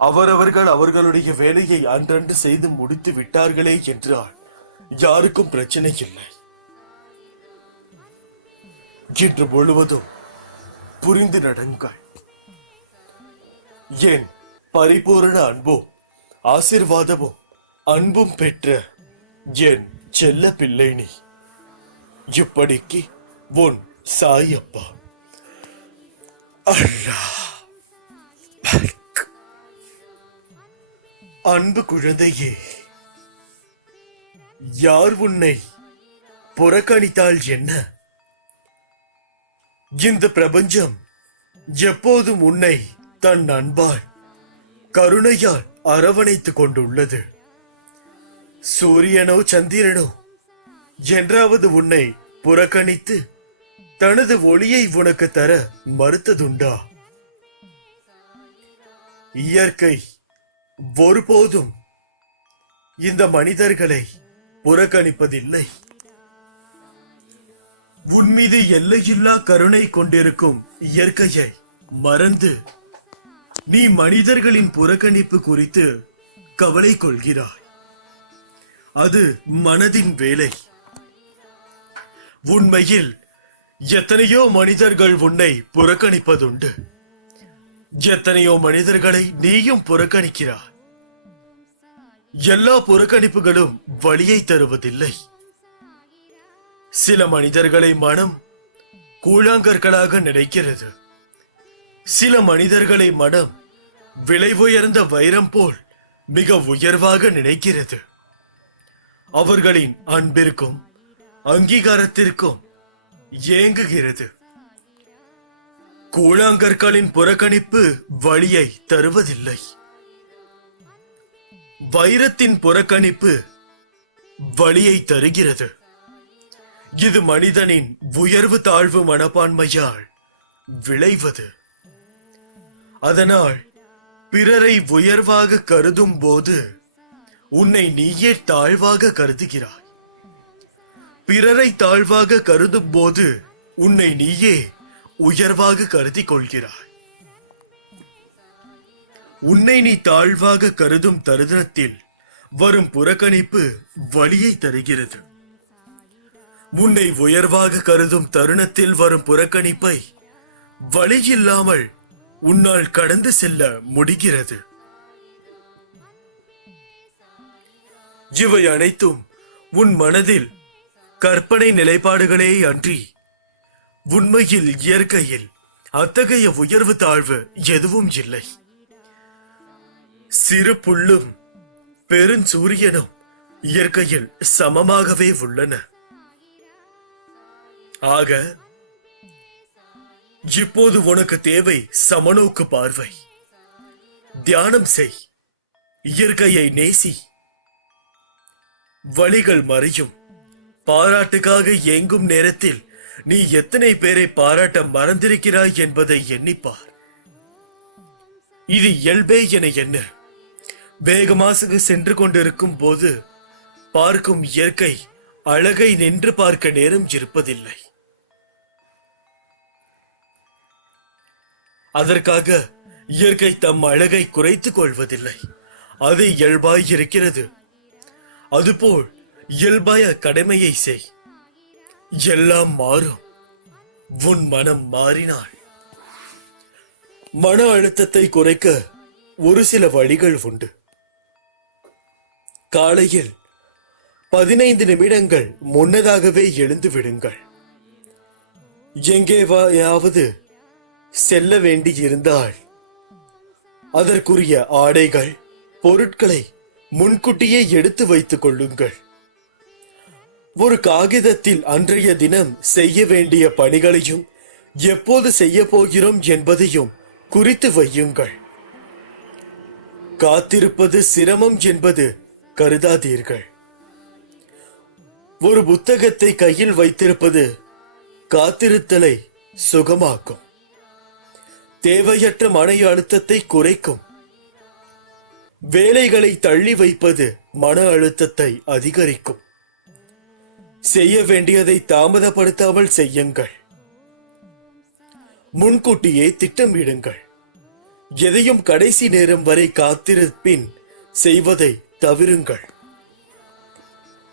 அவரவர்கள் அவர்களுடைய வேலையை அன்றன்று செய்து முடித்து விட்டார்களே என்றால் யாருக்கும் பிரச்சனை இல்லை. இன்று முழுவதும் புரிந்து நடங்கள். என் பரிபூரண அன்பும் ஆசிர்வாதமும் அன்பும் பெற்ற என் செல்ல பிள்ளை நீ. இப்படிக்கு உன் சாயப்பா. அல்லாஹ். அன்பு குழந்தையே, யார் உன்னை புறக்கணித்தால் என்ன? இந்த பிரபஞ்சம் எப்போதும் உன்னை தன் அன்பால் கருணையால் அரவணைத்துக் கொண்டுள்ளது. சூரியனோ சந்திரனோ என்றாவது உன்னை புறக்கணித்து தனது ஒளியை உனக்கு தர மறுத்ததுண்டா? இயற்கை ஒருபோதும் இந்த மனிதர்களை புறக்கணிப்பதில்லை. உன்மீது எல்லையில்லா கருணை கொண்டிருக்கும் இயற்கையை மறந்து நீ மனிதர்களின் புறக்கணிப்பு குறித்து கவலை கொள்கிறாய். அது மனதின் வேலை. உண்மையில் எத்தனையோ மனிதர்கள் உன்னை புறக்கணிப்பதுண்டு. எத்தனையோ மனிதர்களை நீயும் புறக்கணிக்கிறாய். எல்லா புறக்கணிப்புகளும் வலியை தருவதில்லை. சில மனிதர்களை மனம் கூழாங்கற்களாக நினைக்கிறது. சில மனிதர்களை மனம் விலை உயர்ந்த வைரம் போல் மிக உயர்வாக நினைக்கிறது. அவர்களின் அன்பிற்கும் அங்கீகாரத்திற்கும் ஏங்குகிறது. கூழாங்கற்களின் புறக்கணிப்பு வலியை தருவதில்லை. வைரத்தின் புறக்கணிப்பு வலியை தருகிறது. இது மனிதனின் உயர்வு தாழ்வு மனப்பான்மையால் விளைவது. அதனால் பிறரை உயர்வாக கருதும் போது உன்னை நீயே தாழ்வாக கருதுகிறாய். பிறரை தாழ்வாக கருதும் போது உன்னை நீயே உயர்வாக கருதி கொள்கிறாய். உன்னை நீ தாழ்வாக கருதும் தருணத்தில் வரும் புறக்கணிப்பு வலியை தருகிறது. உன்னை உயர்வாக கருதும் தருணத்தில் வரும் புறக்கணிப்பை வலியில்லாமல் உன்னால் கடந்து செல்ல முடிகிறது. இவை அனைத்தும் உன் மனதில் கற்பனை நிலைப்பாடுகளே அன்றி உண்மையில் இயற்கையில் அத்தகைய உயர்வு தாழ்வு எதுவும் இல்லை. சிறு புல்லும் பெருஞ்சூரியனும் இயற்கையில் சமமாகவே உள்ளன. ஆக இப்போது உனக்கு தேவை சமநோக்கு பார்வை. தியானம் செய், இயற்கையை நேசி. வலிகள் மறையும். பாராட்டுக்காக ஏங்கும் நேரத்தில் நீ எத்தனை பேரை பாராட்ட மறந்திருக்கிறாய் என்பதை எண்ணிப்பார். இது இயல்பே என என்ன. வேகமாக சென்று கொண்டிருக்கும் போது பார்க்கும் இயற்கை அழகை நின்று பார்க்க நேரம் இருப்பதில்லை. அதற்காக இயற்கை தம் அழகை குறைத்துக் கொள்வதில்லை. அது இயல்பாய் இருக்கிறது. அதுபோல் இயல்பாய கடமையை செய். எல்லாம் மாறும். உன் மனம் மாறினாள். மன அழுத்தத்தை குறைக்க ஒரு சில வழிகள் உண்டு. காலையில் 15 நிமிடங்கள் முன்னதாகவே எழுந்து விடுங்கள். எங்கேயாவது செல்ல வேண்டியிருந்தால் அதற்குரிய ஆடைகள், பொருட்களை முன்கூட்டியே எடுத்து வைத்துக் கொள்ளுங்கள். ஒரு காகிதத்தில் அன்றைய தினம் செய்ய வேண்டிய பணிகளையும் எப்போது செய்ய போகிறோம் என்பதையும் குறித்து வையுங்கள். காத்திருப்பது சிரமம் என்பது கருதாதீர்கள். ஒரு புத்தகத்தை கையில் வைத்திருப்பது காத்திருத்தலை சுகமாக்கும். தேவையற்ற மன அழுத்தத்தை குறைக்கும். வேலைகளை தள்ளி வைப்பது மன அழுத்தத்தை அதிகரிக்கும். செய்ய வேண்டியதை தாமதப்படுத்தாமல் செய்யுங்கள். முன்கூட்டியே திட்டமிடுங்கள். எதையும் கடைசி நேரம் வரை காத்திருப்பின் செய்வதை தவிருங்கள்.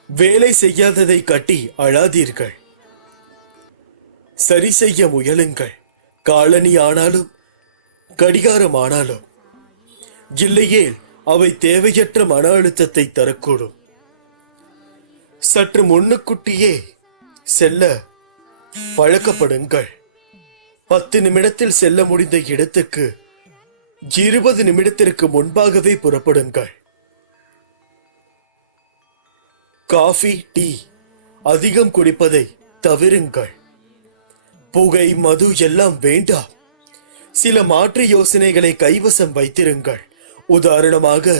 வேலை செய்யாததை கட்டி அழாதீர்கள். சரி செய்ய முயலுங்கள். காலணி ஆனாலும் கடிகாரம் ஆனாலும். இல்லையேல் அவை தேவையற்ற மன அழுத்தத்தை தரக்கூடும். சற்று முன்னுக்குட்டியே செல்ல பழக்கப்படுங்கள். 10 நிமிடத்தில் செல்ல முடிந்த இடத்துக்கு 20 நிமிடத்திற்கு முன்பாகவே புறப்படுங்கள். காஃபி, டீ அதிகம் குடிப்பதை தவிருங்கள். புகை, மது எல்லாம் வேண்டாம். சில மாற்று யோசனைகளை கைவசம் வைத்திருங்கள். உதாரணமாக,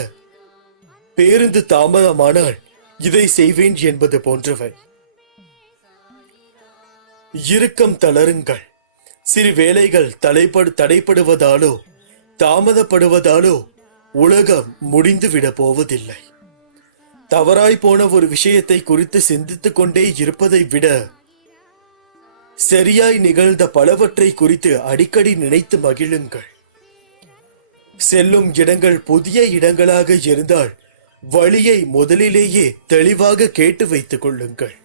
பேருந்து தாமதமானால் இதை செய்வேன் என்பது போன்றவை. இறுக்கம் தளருங்கள். சிறு வேலைகள் தடைப்படுவதாலோ தாமதப்படுவதாலோ உலகம் முடிந்துவிட போவதில்லை. தவறாய் போன ஒரு விஷயத்தை குறித்து சிந்தித்துக் கொண்டே இருப்பதை விட சரியாய் நிகழ்ந்த பலவற்றை குறித்து அடிக்கடி நினைத்து மகிழுங்கள். செல்லும் இடங்கள் புதிய இடங்களாக இருந்தால் வழியை முதலிலேயே தெளிவாக கேட்டு வைத்துக் கொள்ளுங்கள்.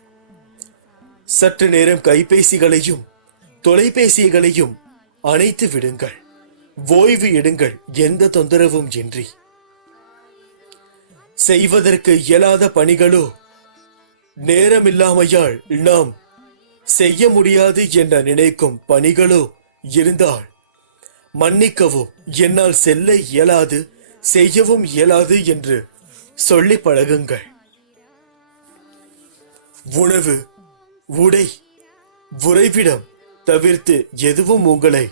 சற்று நேரம் கைபேசிகளையும் தொலைபேசிகளையும் அணைத்து விடுங்கள். ஓய்வு எடுங்கள், எந்த தொந்தரவும் இன்றி. செய்வதற்கு இயலாத பணிகளோ நேரமில்லாமையால் நாம் செய்ய முடியாது என நினைக்கும் பணிகளோ இருந்தால் மன்னிக்கவும், என்னால் செல்ல இயலாது, செய்யவும் இயலாது என்று சொல்லி பழகுங்கள். உணவு, உடை, உறைவிடம் தவிர்த்து எதுவும் உங்களை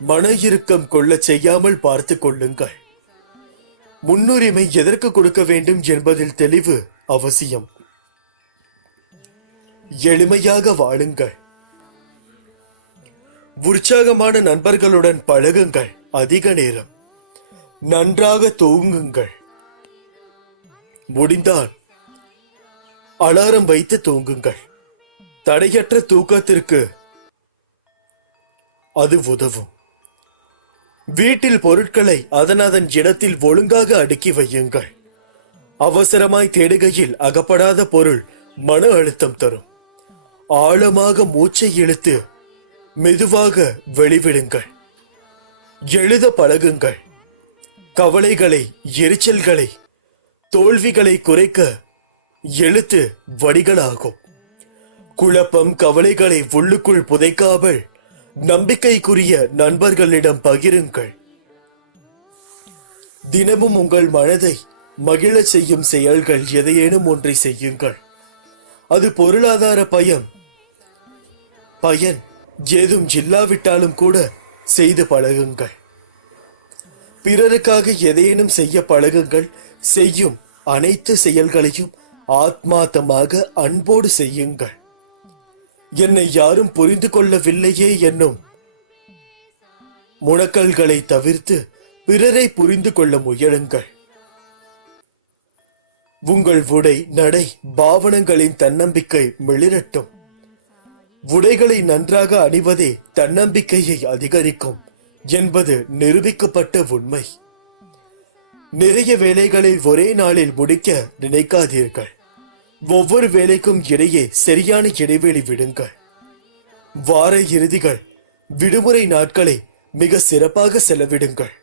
மன இறுக்கம் கொள்ள செய்யாமல் பார்த்து கொள்ளுங்கள். முன்னுரிமை எதற்கு கொடுக்க வேண்டும் என்பதில் தெளிவு அவசியம். எளிமையாக வாழுங்கள். உற்சாகமான நண்பர்களுடன் பழகுங்கள். அதிக நேரம் நன்றாக தூங்குங்கள். முடிந்தால் அலாரம் வைத்து தூங்குங்கள். தடையற்ற தூக்கத்திற்கு அது உதவும். வீட்டில் பொருட்களை அதன் இடத்தில் ஒழுங்காக அடுக்கி வையுங்கள். அவசரமாய் தேடுகையில் அகப்படாத பொருள் மன அழுத்தம் தரும். ஆழமாக மூச்சை இழுத்து மெதுவாக வெளிவிடுங்கள். எழுத பழகுங்கள். கவலைகளை, எரிச்சல்களை, தோல்விகளை குறைக்க எழுத்து வடிகளாகும். குழப்பம், கவலைகளை உள்ளுக்குள் புதைக்காமல் நம்பிக்கைக்குரிய நண்பர்களிடம் பகிருங்கள். தினமும் உங்கள் மனதை மகிழ செய்யும் செயல்கள் எதையேனும் ஒன்றை செய்யுங்கள். அது பொருளாதார பயன் ஏதும் இல்லாவிட்டாலும் கூட செய்து பழகுங்கள். பிறருக்காக எதையேனும் செய்ய பழகுங்கள். செய்யும் அனைத்து செயல்களையும் ஆத்மார்த்தமாக அன்போடு செய்யுங்கள். என்னை யாரும் புரிந்து கொள்ளவில்லையே என்னும் முழக்கல்களை தவிர்த்து பிறரை புரிந்து கொள்ள முயலுங்கள். உங்கள் உடை, நடை, பாவனங்களின் தன்னம்பிக்கை மிளிரட்டும். உடைகளை நன்றாக அணிவதே தன்னம்பிக்கையை அதிகரிக்கும் என்பது நிரூபிக்கப்பட்ட உண்மை. நிறைய வேலைகளை ஒரே நாளில் முடிக்க நினைக்காதீர்கள். ஒவ்வொரு வேலைக்கும் இடையே சரியான இடைவெளி விடுங்கள். வார இறுதிகள், விடுமுறை நாட்களை மிக சிறப்பாக செலவிடுங்கள்.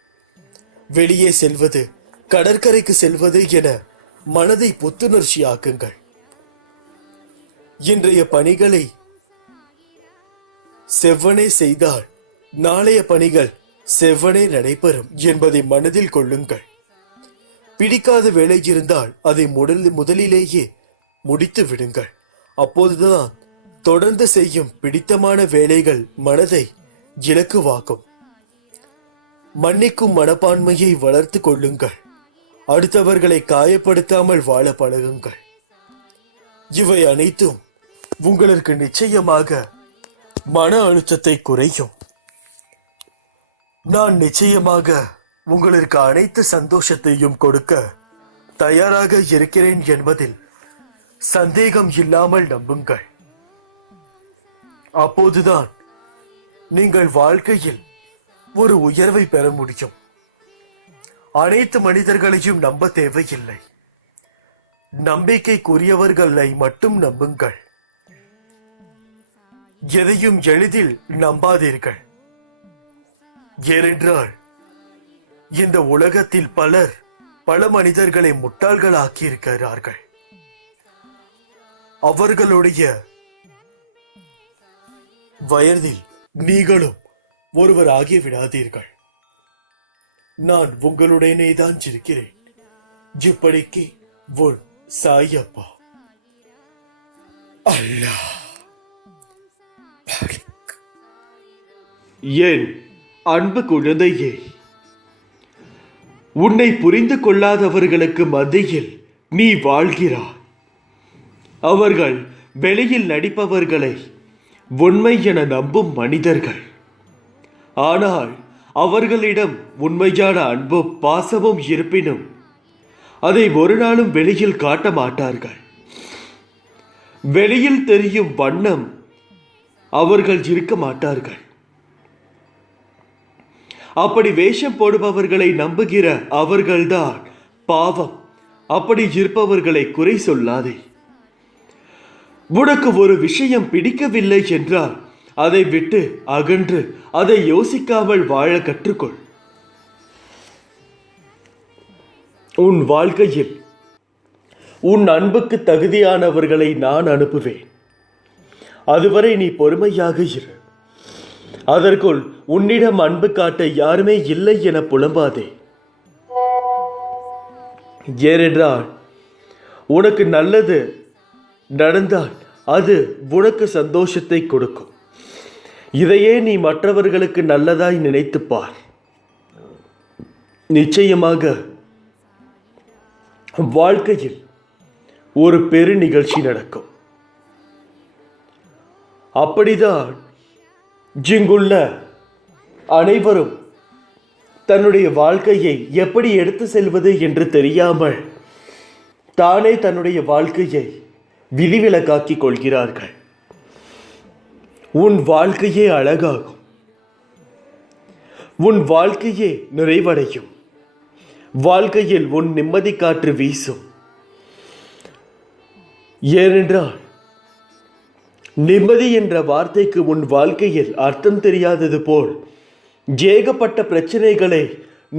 வெளியே செல்வது, கடற்கரைக்கு செல்வது என மனதை புத்துணர்ச்சியாக்குங்கள். இன்றைய பணிகளை செவ்வனே செய்தால் நாளைய பணிகள் செவ்வனே நடைபெறும் என்பதை மனதில் கொள்ளுங்கள். பிடிக்காத வேலை இருந்தால் அதை முதலிலேயே முடித்து விடுங்கள். அப்போதுதான் தொடர்ந்து செய்யும் பிடித்தமான வேலைகள் மனதை இலக்குவாக்கும். மன்னிக்கும் மனப்பான்மையை வளர்த்து கொள்ளுங்கள். அடுத்தவர்களை காயப்படுத்தாமல் வாழ பழகுங்கள். இவை அனைத்தும் உங்களுக்கு நிச்சயமாக மன அழுத்தத்தை குறையும். நான் நிச்சயமாக உங்களுக்கு அனைத்து சந்தோஷத்தையும் கொடுக்க தயாராக இருக்கிறேன் என்பதில் சந்தேகம் இல்லாமல் நம்புங்கள். அப்போதுதான் நீங்கள் வாழ்க்கையில் ஒரு உயர்வை பெற முடியும். அனைத்து மனிதர்களையும் நம்ப தேவையில்லை. நம்பிக்கைக்குரியவர்களை மட்டும் நம்புங்கள். எதையும் எளிதில் நம்பாதீர்கள். ஏனென்றால் இந்த உலகத்தில் பல மனிதர்களை முட்டாள்களாக்கி இருக்கிறார்கள். அவர்களுடைய வயதில் நீங்களும் ஒருவர் ஆகி விடாதீர்கள். நான் உங்களுடனே தான் இருக்கிறேன். இப்படிக்கு உன் சாயப்பா. அல்லாஹ். என் அன்பு குழந்தையே, உன்னை புரிந்து கொள்ளாதவர்களுக்கு மத்தியில் நீ வாழ்கிறாய். அவர்கள் வெளியில் நடிப்பவர்களை உண்மை என நம்பும் மனிதர்கள். ஆனால் அவர்களிடம் உண்மையான அன்பும் பாசமும் இருப்பினும் அதை ஒரு நாளும் வெளியில் காட்ட மாட்டார்கள். வெளியில் தெரியும் வண்ணம் அவர்கள் இருக்க மாட்டார்கள். அப்படி வேஷம் போடுபவர்களை நம்புகிற அவர்கள்தான் பாவம். அப்படி இருப்பவர்களை குறை சொல்லாதே. உனக்கு ஒரு விஷயம் பிடிக்கவில்லை என்றால் அதை விட்டு அகன்று அதை யோசிக்காமல் வாழ கற்றுக்கொள். உன் வாழ்க்கையில் உன் அன்புக்கு தகுதியானவர்களை நான் அனுப்புவேன். அதுவரை நீ பொறுமையாக இரு. அதற்குள் உன்னிடம் அன்பு காட்ட யாருமே இல்லை என புலம்பாதே. ஏனென்றால் உனக்கு நல்லது நடந்தால் அது உனக்கு சந்தோஷத்தை கொடுக்கும். இதையே நீ மற்றவர்களுக்கு நல்லதாய் நினைத்துப் பார். நிச்சயமாக வாழ்க்கையில் ஒரு பெரு நிகழ்ச்சி நடக்கும். அப்படிதான் இங்குள்ள அனைவரும் தன்னுடைய வாழ்க்கையை எப்படி எடுத்து செல்வது என்று தெரியாமல் தானே தன்னுடைய வாழ்க்கையை விதிவிலக்காக்கிக் கொள்கிறார்கள். உன் வாழ்க்கையே அழகாகும். உன் வாழ்க்கையே நிறைவடையும். வாழ்க்கையில் உன் நிம்மதி காற்று வீசும். ஏனென்றால் நிம்மதி என்ற வார்த்தைக்கு உன் வாழ்க்கையில் அர்த்தம் தெரியாதது போல் ஏகப்பட்ட பிரச்சனைகளை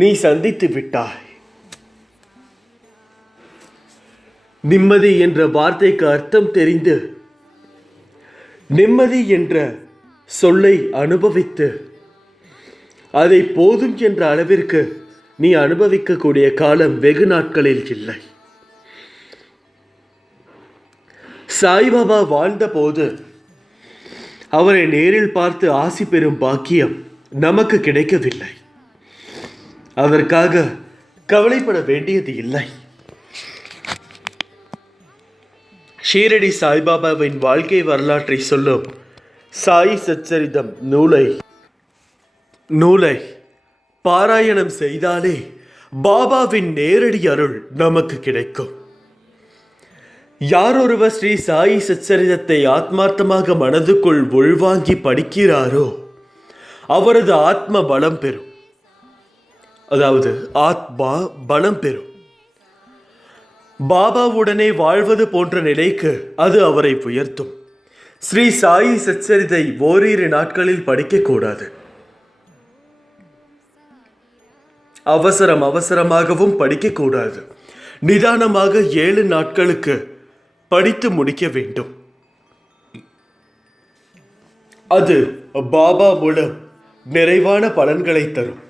நீ சந்தித்து விட்டாய். நிம்மதி என்ற வார்த்தைக்கு அர்த்தம் தெரிந்து நிம்மதி என்ற சொல்லை அனுபவித்து அதை போதும் என்ற அளவிற்கு நீ அனுபவிக்கக்கூடிய காலம் வெகு நாட்களில் இல்லை. சாய்பாபா வாழ்ந்த போது அவரை நேரில் பார்த்து ஆசி பெறும் பாக்கியம் நமக்கு கிடைக்கவில்லை. அதற்காக கவலைப்பட வேண்டியது இல்லை. ஷீரடி சாய்பாபாவின் வாழ்க்கை வரலாற்றை சொல்லும் சாய் சச்சரிதம் நூலை பாராயணம் செய்தாலே பாபாவின் நேரடி அருள் நமக்கு கிடைக்கும். யாரொருவர் ஸ்ரீ சாயி சச்சரிதத்தை ஆத்மார்த்தமாக மனதுக்குள் உள்வாங்கி படிக்கிறாரோ அவரது ஆத்ம பலம் பெறும். அதாவது ஆத்மா பலம் பெறும். பாபாவுடனே வாழ்வது போன்ற நிலைக்கு அது அவரை உயர்த்தும். ஸ்ரீ சாயி சச்சரிதை ஓரிரு நாட்களில் படிக்கக்கூடாது. அவசரமாகவும் படிக்கக்கூடாது. நிதானமாக 7 நாட்களுக்கு படித்து முடிக்க வேண்டும். அது பாபா மூலம் நிறைவான பலன்களை தரும்.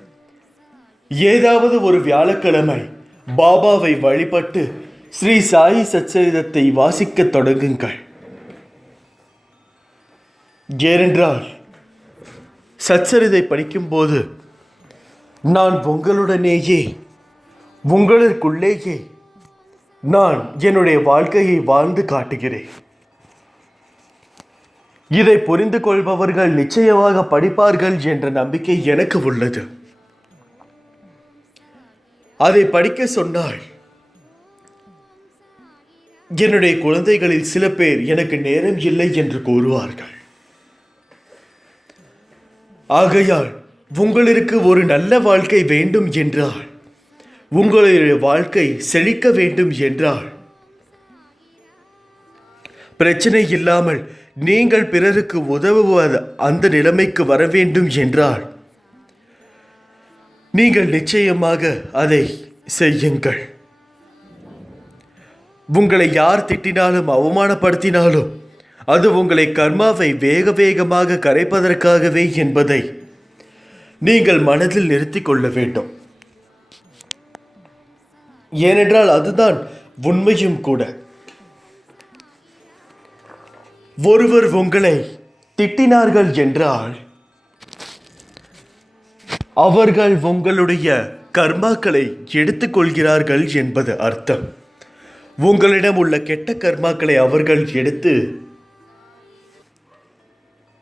ஏதாவது ஒரு வியாழக்கிழமை பாபாவை வழிபட்டு ஸ்ரீ சாயி சச்சரிதத்தை வாசிக்க தொடங்குங்கள். ஏனென்றால் சச்சரிதை படிக்கும்போது நான் உங்களுடனேயே, உங்களுக்குள்ளேயே நான் என்னுடைய வாழ்க்கையை வாழ்ந்து காட்டுகிறேன். இதை புரிந்து கொள்பவர்கள் நிச்சயமாக படிப்பார்கள் என்ற நம்பிக்கை எனக்கு உள்ளது. அதை படிக்க சொன்னால் என்னுடைய குழந்தைகளில் சில பேர் எனக்கு நேரம் இல்லை என்று கூறுவார்கள். ஆகையால் உங்களுக்கு ஒரு நல்ல வாழ்க்கை வேண்டும் என்றால், உங்களுடைய வாழ்க்கை செழிக்க வேண்டும் என்றால், பிரச்சனை இல்லாமல் நீங்கள் பிறருக்கு உதவுவது அந்த நிலைமைக்கு வர வேண்டும் என்றால், நீங்கள் நிச்சயமாக அதை செய்யுங்கள். உங்களை யார் திட்டினாலும் அவமானப்படுத்தினாலும் அது உங்களை கர்மாவை வேக வேகமாக கரைப்பதற்காகவே என்பதை நீங்கள் மனதில் நிறுத்திக் கொள்ள வேண்டும். ஏனென்றால் அதுதான் உண்மையும் கூட. ஒருவர் உங்களை திட்டினார்கள் என்றால் அவர்கள் உங்களுடைய கர்மாக்களை எடுத்துக்கொள்கிறார்கள் என்பது அர்த்தம். உங்களிடம் உள்ள கெட்ட கர்மாக்களை அவர்கள் எடுத்து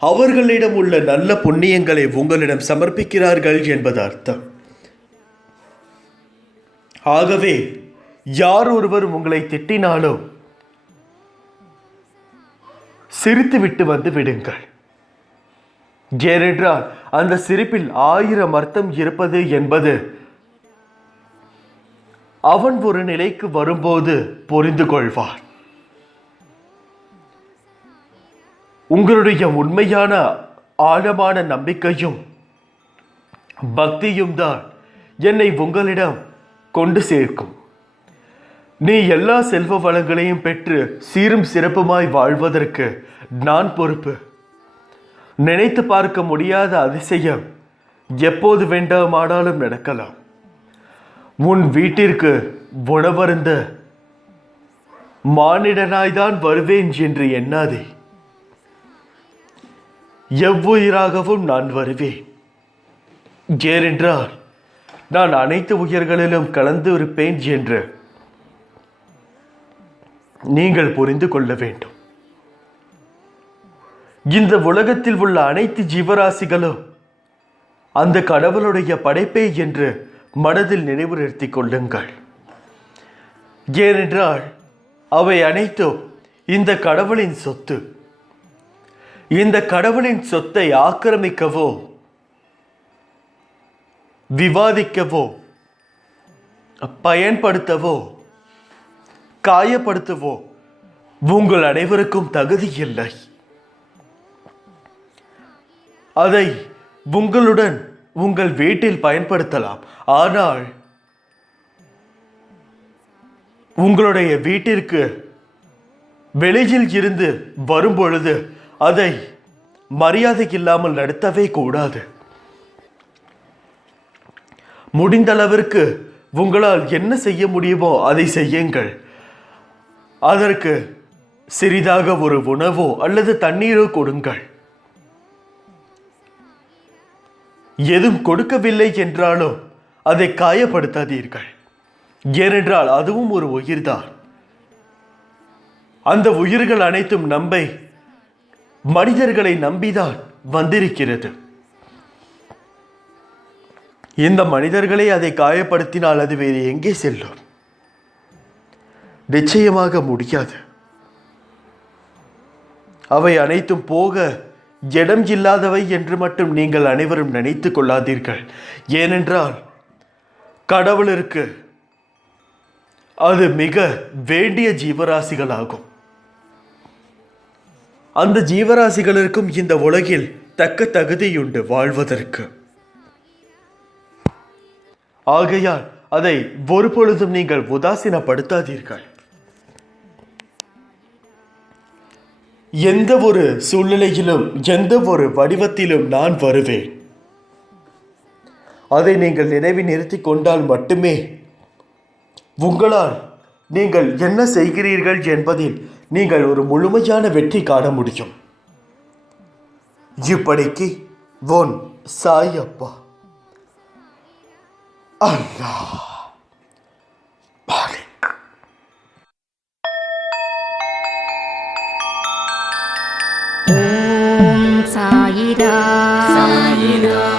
அவர்களிடம் உள்ள நல்ல புண்ணியங்களை உங்களிடம் சமர்ப்பிக்கிறார்கள் என்பது அர்த்தம். ஆகவே யார் ஒருவர் உங்களை திட்டினாலும் சிரித்துவிட்டு வந்து விடுங்கள். ஏனென்றால் அந்த சிரிப்பில் 1000 அர்த்தம் இருப்பது என்பது அவன் ஒரு நிலைக்கு வரும்போது புரிந்து கொள்வார். உங்களுடைய உண்மையான ஆழமான நம்பிக்கையும் பக்தியும் தான் என்னை உங்களிடம் கொண்டு சேர்க்கும். நீ எல்லா செல்வ வளங்களையும் பெற்று சீரும் சிறப்புமாய் வாழ்வதற்கு நான் பொறுப்பு. நினைத்து பார்க்க முடியாத அதிசயம் எப்போது வேண்டுமானாலும் நடக்கலாம். உன் வீட்டிற்கு உணவருந்த மானிடனாய்தான் வருவேன் என்று எண்ணாதே. எவ்வுயிராகவும் நான் வருவேன். ஏனென்றால் நான் அனைத்து உயிர்களிலும் கலந்து இருப்பேன் என்று நீங்கள் புரிந்து கொள்ள வேண்டும். இந்த உலகத்தில் உள்ள அனைத்து ஜீவராசிகளும் அந்த கடவுளுடைய படைப்பே என்று மனதில் நினைவு நிறுத்திக் கொள்ளுங்கள். ஏனென்றால் அவை அனைத்தும் இந்த கடவுளின் சொத்து. இந்த கடவுளின் சொத்தை ஆக்கிரமிக்கவோ விவாதிக்கவோ பயன்படுத்தவோ காயப்படுத்தவோ உங்கள் அனைவருக்கும் தகுதி இல்லை. அதை உங்களுடன் உங்கள் வீட்டில் பயன்படுத்தலாம். ஆனால் உங்களுடைய வீட்டிற்கு வெளியில் இருந்து வரும்பொழுது அதை மரியாதை இல்லாமல் நடத்தவே கூடாது. முடிந்தளவிற்கு உங்களால் என்ன செய்ய முடியுமோ அதை செய்யுங்கள். அதற்கு சிறிதாக ஒரு உணவோ அல்லது தண்ணீரோ கொடுங்கள். எதுவும் கொடுக்கவில்லை என்றாலும் அதை காயப்படுத்தாதீர்கள். ஏனென்றால் அதுவும் ஒரு உயிர்தான். அந்த உயிர்கள் அனைத்தும் மனிதர்களை நம்பிதான் வந்திருக்கிறது. இந்த மனிதர்களை அதை காயப்படுத்தினால் அது வேறு எங்கே செல்லும்? நிச்சயமாக முடியாது. அவை அனைத்தும் போக இடம் இல்லாதவை என்று மட்டும் நீங்கள் அனைவரும் நினைத்துக் கொள்ளாதீர்கள். ஏனென்றால் கடவுளிற்கு அது மிக வேண்டிய ஜீவராசிகளாகும். அந்த ஜீவராசிகளுக்கும் இந்த உலகில் தக்க தகுதியுண்டு வாழ்வதற்கு. ஆகையால் அதை ஒருபொழுதும் நீங்கள் உதாசீனப்படுத்தாதீர்கள். எந்த ஒரு சூழ்நிலையிலும் எந்த ஒரு வடிவத்திலும் நான் வருவேன். அதை நீங்கள் நினைவில் நிறுத்தி கொண்டால் மட்டுமே உங்களால் நீங்கள் என்ன செய்கிறீர்கள் என்பதில் நீங்கள் ஒரு முழுமையான வெற்றி காண முடியும். இப்படிக்கு ஓன் சாயப்பா. அல்லாஹ் மாலிக். ஓம் சாயிரா சாயிரா